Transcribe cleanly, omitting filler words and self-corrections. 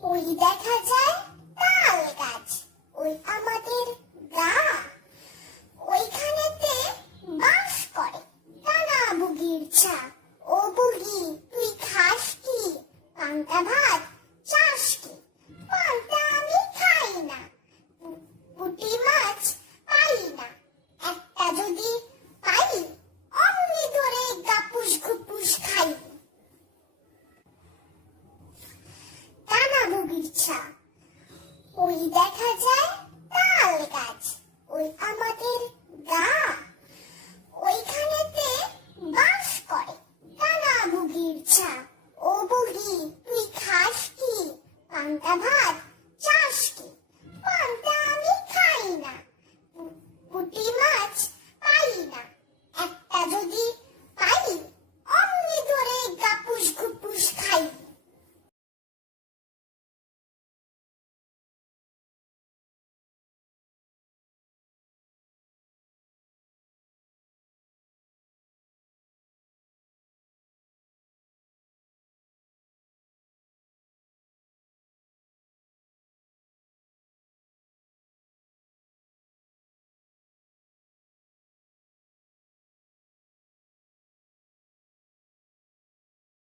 ওই দেখা যায় তাল গাছ, ওই আমাদের গা। ওইখানেতে বাস করে টানা বুগির ছা। ও বুগি, তুই খাস কি? পান্তা ভাত চাস কি? পান্তা আমি খাই না, পুঁটি মাছ পাই না। একটা যদি পাই অমনি ধরে গাপুস গুপুস খাই। টানা বুগির ছা, ওই দেখা যায় তাল গাছ, ওই আমাদের গা।